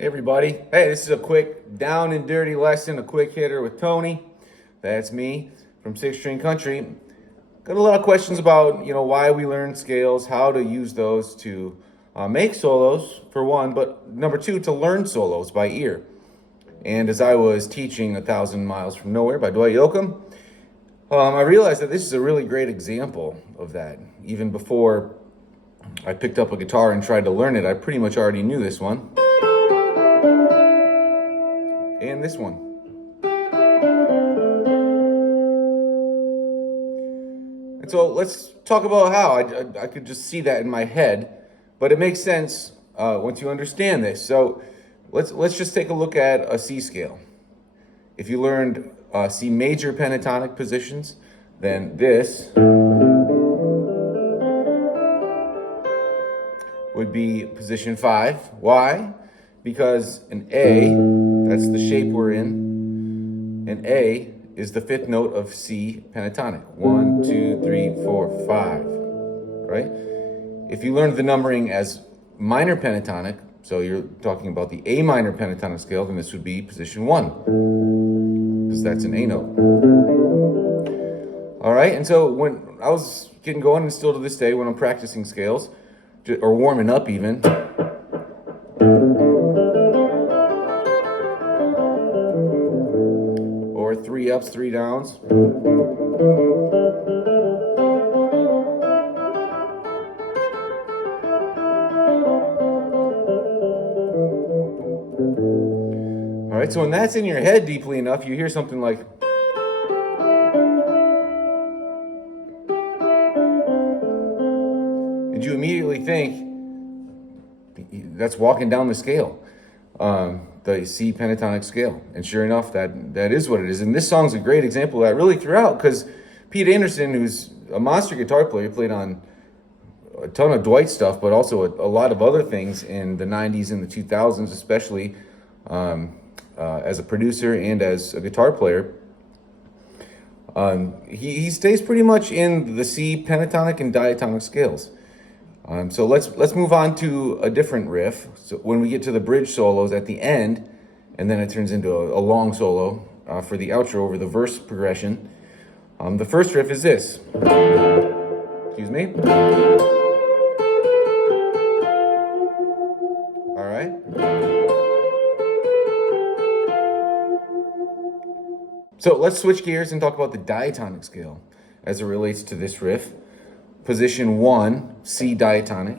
Hey everybody. Hey, this is a quick down and dirty lesson, a quick hitter with Tony. That's me from Six String Country. Got a lot of questions about, why we learn scales, how to use those to make solos, for one, but number two, to learn solos by ear. And as I was teaching 1,000 Miles from Nowhere by Dwight Yoakam, I realized that this is a really great example of that. Even before I picked up a guitar and tried to learn it, I pretty much already knew this one. And this one. And so let's talk about how I could just see that in my head, but it makes sense once you understand this. So let's just take a look at a C scale. If you learned C major pentatonic positions, then this would be position 5. Why? Because an A, that's the shape we're in, and A is the 5th note of C pentatonic. 1, 2, 3, 4, 5, right? If you learned the numbering as minor pentatonic, so you're talking about the A minor pentatonic scale, then this would be position 1, because that's an A note. All right, and so when I was getting going, and still to this day, when I'm practicing scales, or warming up even, or 3 ups, 3 downs. All right, so when that's in your head deeply enough, you hear something like, and you immediately think that's walking down the scale, the C pentatonic scale. And sure enough, that is what it is. And this song's a great example of that really throughout, because Pete Anderson, who's a monster guitar player, played on a ton of Dwight stuff, but also a lot of other things in the 90s and the 2000s, especially as a producer and as a guitar player. He stays pretty much in the C pentatonic and diatonic scales. So let's move on to a different riff. So when we get to the bridge solos at the end, and then it turns into a long solo for the outro over the verse progression. The first riff is this. Excuse me. All right. So let's switch gears and talk about the diatonic scale as it relates to this riff. Position 1, C diatonic.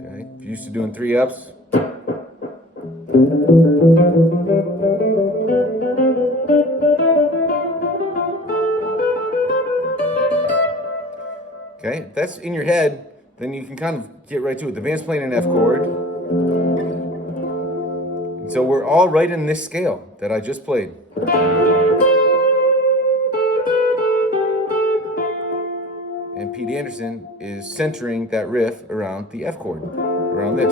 Okay, if you're used to doing 3 ups. Okay, if that's in your head, then you can kind of get right to it. The band's playing an F chord. So we're all right in this scale that I just played. And Pete Anderson is centering that riff around the F chord, around this.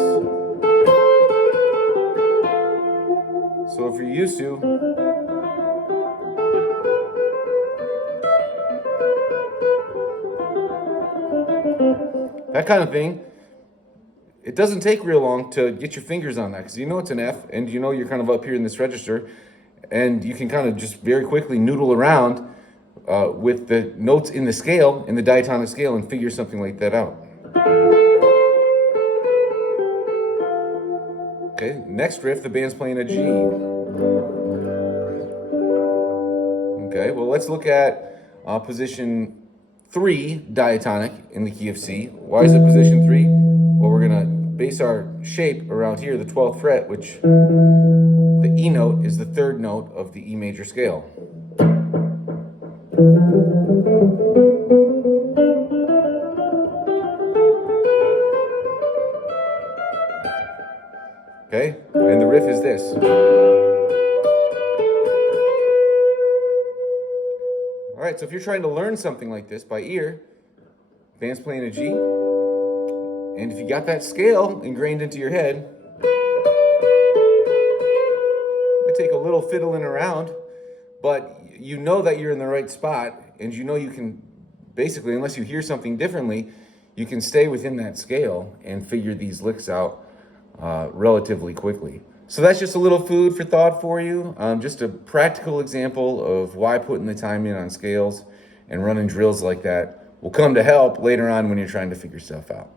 So if you're used to, that kind of thing, it doesn't take real long to get your fingers on that, because you know it's an F, and you know you're kind of up here in this register, and you can kind of just very quickly noodle around with the notes in the scale, in the diatonic scale, and figure something like that out. Okay, next riff, the band's playing a G. Okay, well, let's look at position 3 diatonic in the key of C. Why is it position 3? Well, we're going to base our shape around here, the 12th fret, which the E note is the 3rd note of the E major scale. Okay, and the riff is this. All right, so if you're trying to learn something like this by ear, band's playing a G, and if you got that scale ingrained into your head, it might take a little fiddling around, but you know that you're in the right spot and you know you can basically, unless you hear something differently, you can stay within that scale and figure these licks out relatively quickly. So that's just a little food for thought for you. Just a practical example of why putting the time in on scales and running drills like that will come to help later on when you're trying to figure stuff out.